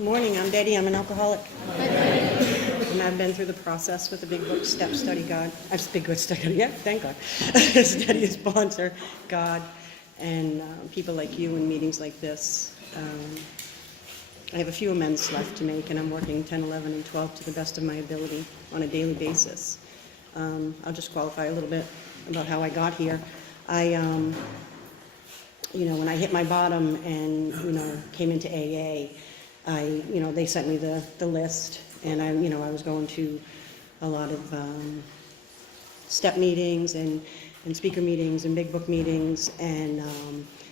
Morning, I'm Betty. I'm an alcoholic. And I've been through the process with the Big Book Step Study God. Big Book Study, yeah, thank God. Study sponsor, God, and people like you in meetings like this. I have a few amends left to make, and I'm working 10, 11, and 12 to the best of my ability on a daily basis. I'll just qualify a little bit about how I got here. When I hit my bottom and, came into AA, they sent me the list, and I was going to a lot of step meetings and speaker meetings and big book meetings, and,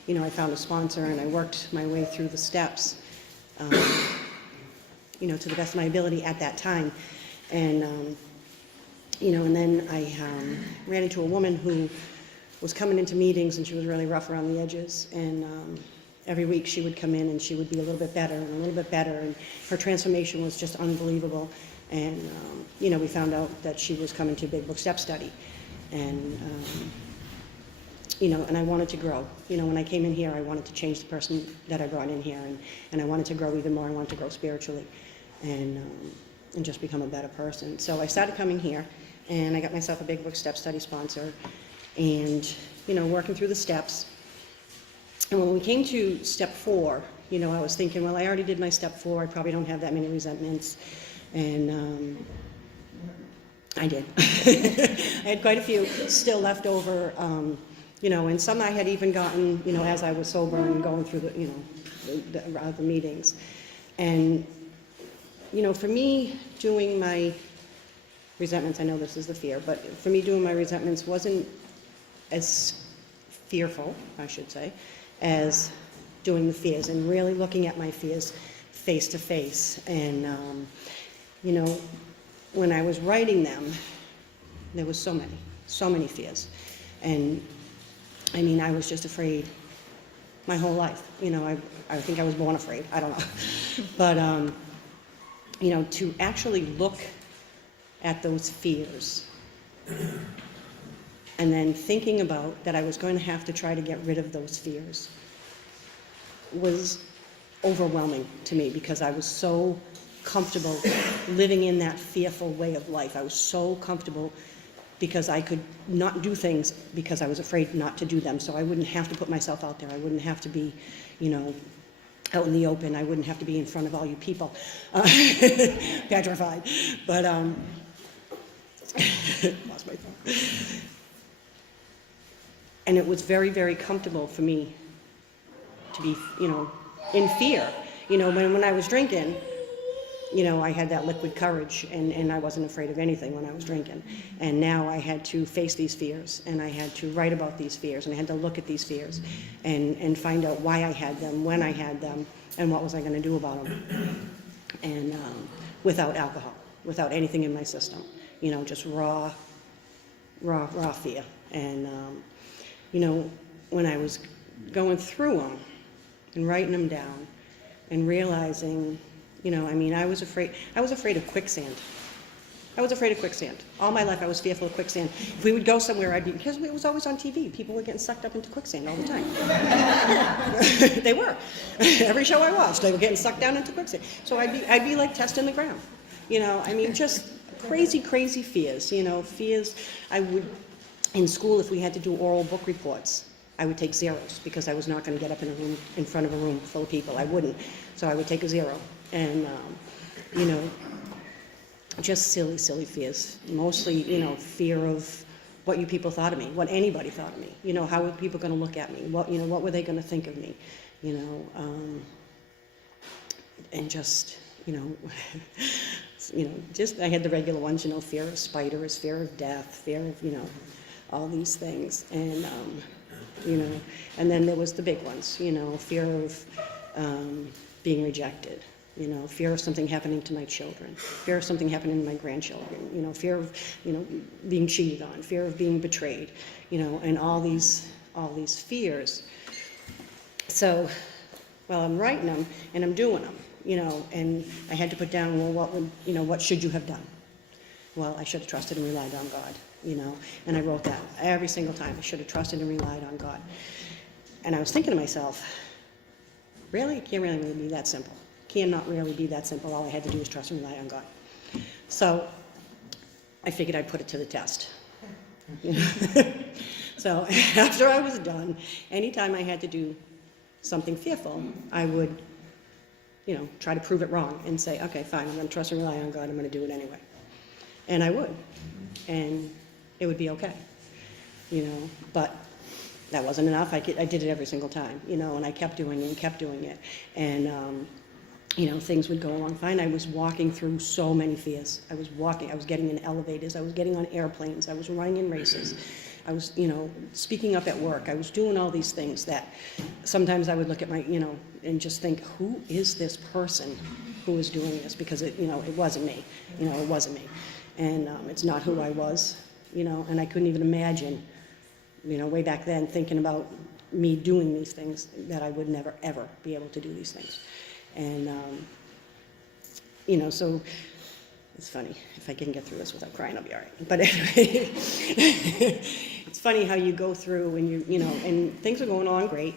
I found a sponsor and I worked my way through the steps, to the best of my ability at that time. And, and then I ran into a woman who was coming into meetings, and she was really rough around the edges, and every week she would come in and she would be a little bit better and a little bit better, and her transformation was just unbelievable. And we found out that she was coming to Big Book Step Study, and and I wanted to grow. When I came in here, I wanted to change the person that I brought in here, and I wanted to grow even more. I wanted to grow spiritually, and just become a better person. So I started coming here, and I got myself a Big Book Step Study sponsor, and working through the steps. And when we came to step 4, I was thinking, well, I already did my step 4. I probably don't have that many resentments, and I did. I had quite a few still left over, and some I had even gotten, as I was sober and going through the meetings. And for me, doing my resentments, I know this is the fear, but for me, doing my resentments wasn't as fearful, I should say, as doing the fears and really looking at my fears face to face. And, when I was writing them, there was so many fears. And, I was just afraid my whole life. I think I was born afraid. I don't know. But, to actually look at those fears and then thinking about that I was going to have to try to get rid of those fears was overwhelming to me, because I was so comfortable living in that fearful way of life. I was so comfortable because I could not do things because I was afraid not to do them. So I wouldn't have to put myself out there. I wouldn't have to be, out in the open. I wouldn't have to be in front of all you people, petrified. But, lost my phone. And it was very, very comfortable for me to be, in fear. When I was drinking, I had that liquid courage, and I wasn't afraid of anything when I was drinking. And now I had to face these fears, and I had to write about these fears, and I had to look at these fears and find out why I had them, when I had them, and what was I going to do about them. And without alcohol, without anything in my system, just raw fear. And, when I was going through them and writing them down and realizing, I was afraid of quicksand. I was afraid of quicksand. All my life I was fearful of quicksand. If we would go somewhere, because it was always on TV, people were getting sucked up into quicksand all the time. They were. Every show I watched, they were getting sucked down into quicksand. So I'd be like testing the ground. Just crazy fears. Fears. I would, in school, if we had to do oral book reports, I would take zeros because I was not going to get up in front of a room full of people. I wouldn't. So I would take a 0. And, just silly fears. Mostly, fear of what you people thought of me, what anybody thought of me. How were people going to look at me? What were they going to think of me? And just, just I had the regular ones, fear of spiders, fear of death, fear of, all these things. And, and then there was the big ones, fear of being rejected, fear of something happening to my children, fear of something happening to my grandchildren, fear of, being cheated on, fear of being betrayed, and all these fears. So, well, I'm writing them and I'm doing them, and I had to put down, well, what should you have done? Well, I should have trusted and relied on God, and I wrote that every single time. I should have trusted and relied on God. And I was thinking to myself, really? It can't really be that simple. cannot really be that simple. All I had to do was trust and rely on God. So I figured I'd put it to the test. So after I was done, anytime I had to do something fearful, I would, try to prove it wrong and say, okay, fine, I'm going to trust and rely on God. I'm going to do it anyway. And I would. And it would be okay. But that wasn't enough. I did it every single time, and I kept doing it and kept doing it. And, things would go along fine. I was walking through so many fears. I was getting in elevators. I was getting on airplanes. I was running in races. I was, speaking up at work. I was doing all these things that sometimes I would look at my, and just think, who is this person who is doing this? Because it wasn't me. It wasn't me. And it's not who I was, and I couldn't even imagine, way back then thinking about me doing these things, that I would never, ever be able to do these things. And, so it's funny. If I can get through this without crying, I'll be all right. But anyway, it's funny how you go through and and things are going on great,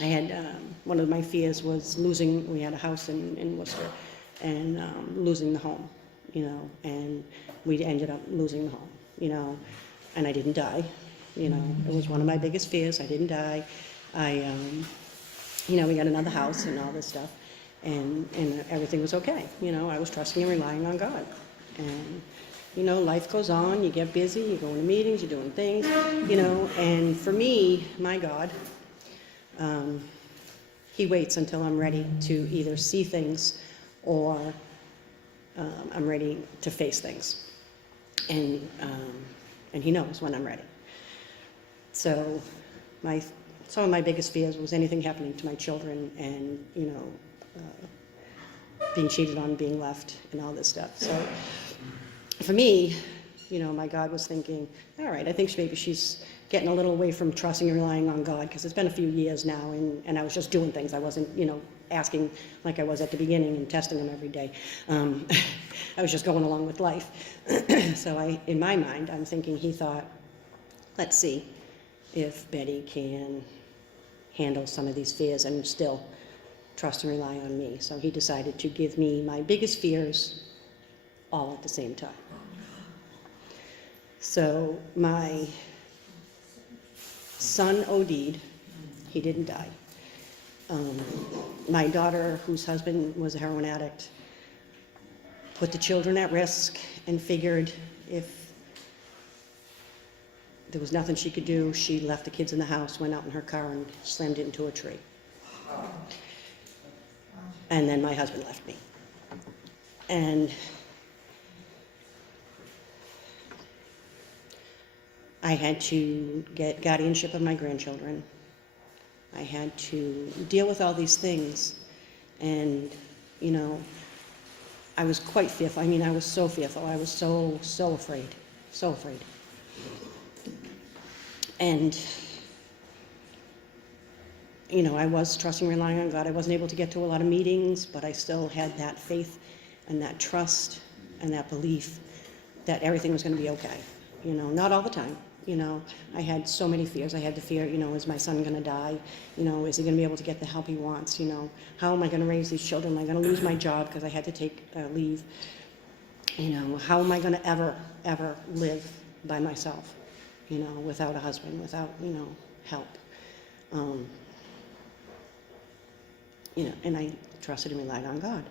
I had, one of my fears was we had a house in Worcester, and losing the home, and we ended up losing the home, and I didn't die, it was one of my biggest fears. I didn't die. We got another house and all this stuff, and everything was okay. I was trusting and relying on God. And, life goes on, you get busy, you're going to meetings, you're doing things, and for me, my God, he waits until I'm ready to either see things or I'm ready to face things. And he knows when I'm ready. So some of my biggest fears was anything happening to my children and, being cheated on, being left, and all this stuff. So for me, my God was thinking, all right, I think maybe she's getting a little away from trusting and relying on God, because it's been a few years now, and I was just doing things. I wasn't, asking like I was at the beginning and testing him every day. I was just going along with life. So in my mind, I'm thinking he thought, let's see if Betty can handle some of these fears and still trust and rely on me. So he decided to give me my biggest fears all at the same time. So my son OD'd. He didn't die. My daughter, whose husband was a heroin addict, put the children at risk and figured if there was nothing she could do, she left the kids in the house, went out in her car and slammed it into a tree. And then my husband left me. And I had to get guardianship of my grandchildren. I had to deal with all these things. And, I was quite fearful. I was so fearful. I was so afraid. So afraid. And, I was trusting, relying on God. I wasn't able to get to a lot of meetings, but I still had that faith and that trust and that belief that everything was going to be okay. Not all the time. I had so many fears. I had the fear, is my son going to die? Is he going to be able to get the help he wants? How am I going to raise these children? Am I going to lose my job because I had to take leave? How am I going to ever live by myself, without a husband, without, help? And I trusted and relied on God.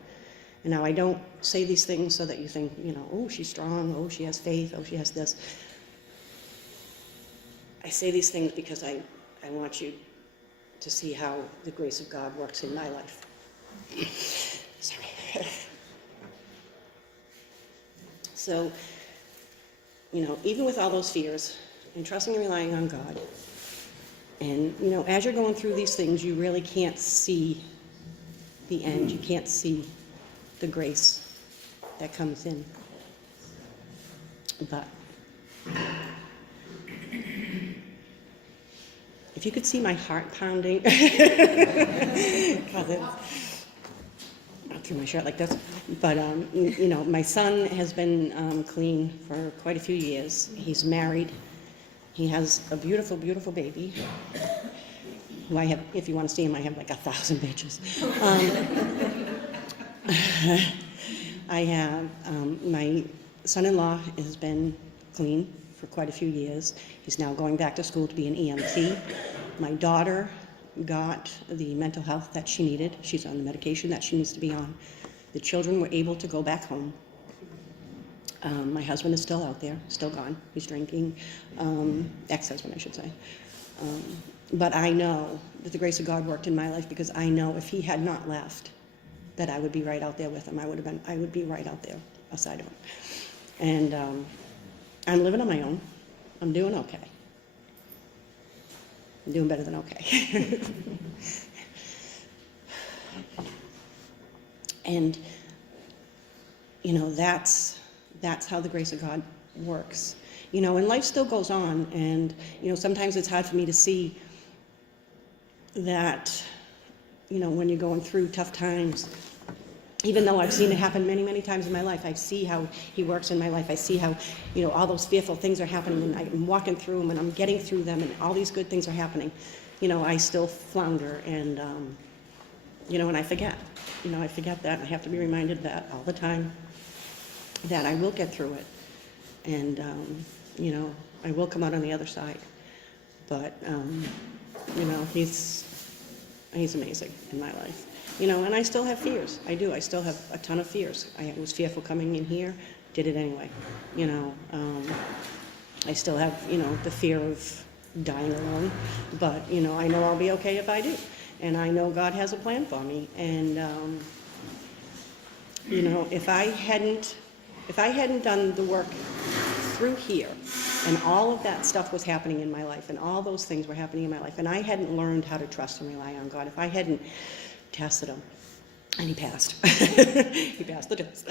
And now I don't say these things so that you think, oh, she's strong, oh, she has faith, oh, she has this. I say these things because I want you to see how the grace of God works in my life. Sorry. So, even with all those fears, and trusting and relying on God, and, as you're going through these things, you really can't see the end. You can't see the grace that comes in. But if you could see my heart pounding, through my shirt like this, but my son has been clean for quite a few years. He's married. He has a beautiful, beautiful baby who I have, if you want to see him, I have like 1,000 bitches. I have, my son-in-law has been clean for quite a few years. He's now going back to school to be an EMT. My daughter got the mental health that she needed. She's on the medication that she needs to be on. The children were able to go back home. My husband is still out there, still gone. He's drinking, ex-husband, I should say. But I know that the grace of God worked in my life, because I know if he had not left, that I would be right out there with him. I would be right out there beside him. And I'm living on my own. I'm doing okay. I'm doing better than okay. And, you know, that's how the grace of God works. You know, and life still goes on, and, you know, sometimes it's hard for me to see that, you know, when you're going through tough times, even though I've seen it happen many, many times in my life, I see how he works in my life. I see how, you know, all those fearful things are happening, and I'm walking through them, and I'm getting through them, and all these good things are happening. You know, I still flounder, and, you know, and I forget. You know, I forget that. I have to be reminded of that all the time, that I will get through it. And, you know, I will come out on the other side. But, you know, he's amazing in my life. You know, and I still have fears. I do. I still have a ton of fears. I was fearful coming in here, did it anyway. You know, I still have, you know, the fear of dying alone. But, you know, I know I'll be okay if I do. And I know God has a plan for me. And, you know, if I hadn't done the work through here, and all of that stuff was happening in my life, and all those things were happening in my life, and I hadn't learned how to trust and rely on God, if I hadn't tested him, and he passed. He passed the test.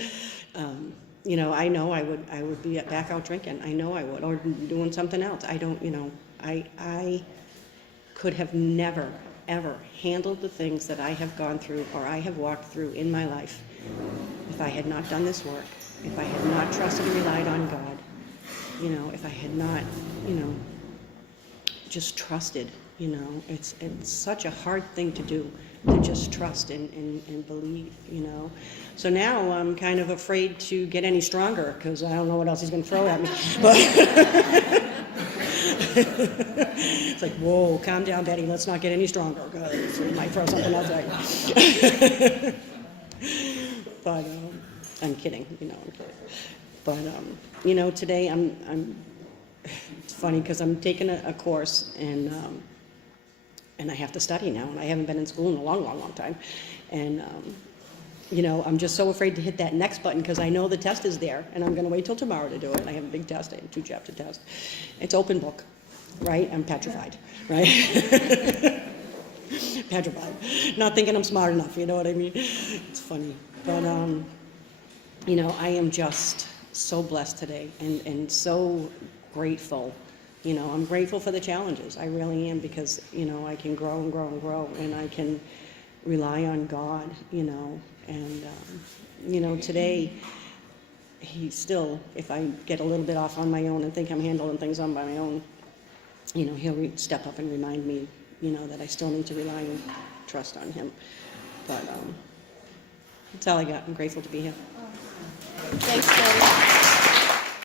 You know I would be back out drinking. I know I would, or doing something else. I don't, you know, I could have never, ever handled the things that I have gone through, or I have walked through in my life, if I had not done this work, if I had not trusted and relied on God, you know, if I had not, you know, just trusted. You know, it's such a hard thing to do, to just trust and believe, you know. So now I'm kind of afraid to get any stronger, because I don't know what else he's going to throw at me. But it's like, whoa, calm down, Betty, let's not get any stronger, because he might throw something else at you. But I'm kidding, you know, I'm kidding. But, you know, today it's funny, because I'm taking a course, and I have to study now, and I haven't been in school in a long, long, long time. And, you know, I'm just so afraid to hit that next button, because I know the test is there, and I'm going to wait till tomorrow to do it. I have a big test. I have a 2-chapter test. It's open book, right? I'm petrified, right? Petrified. Not thinking I'm smart enough, you know what I mean? It's funny. But, you know, I am just so blessed today, and so grateful. You know, I'm grateful for the challenges. I really am, because, you know, I can grow and grow and grow, and I can rely on God, you know. And, you know, today, he still, if I get a little bit off on my own and think I'm handling things on my own, you know, he'll step up and remind me, you know, that I still need to rely and trust on him. But that's all I got. I'm grateful to be here. Thanks, Betty.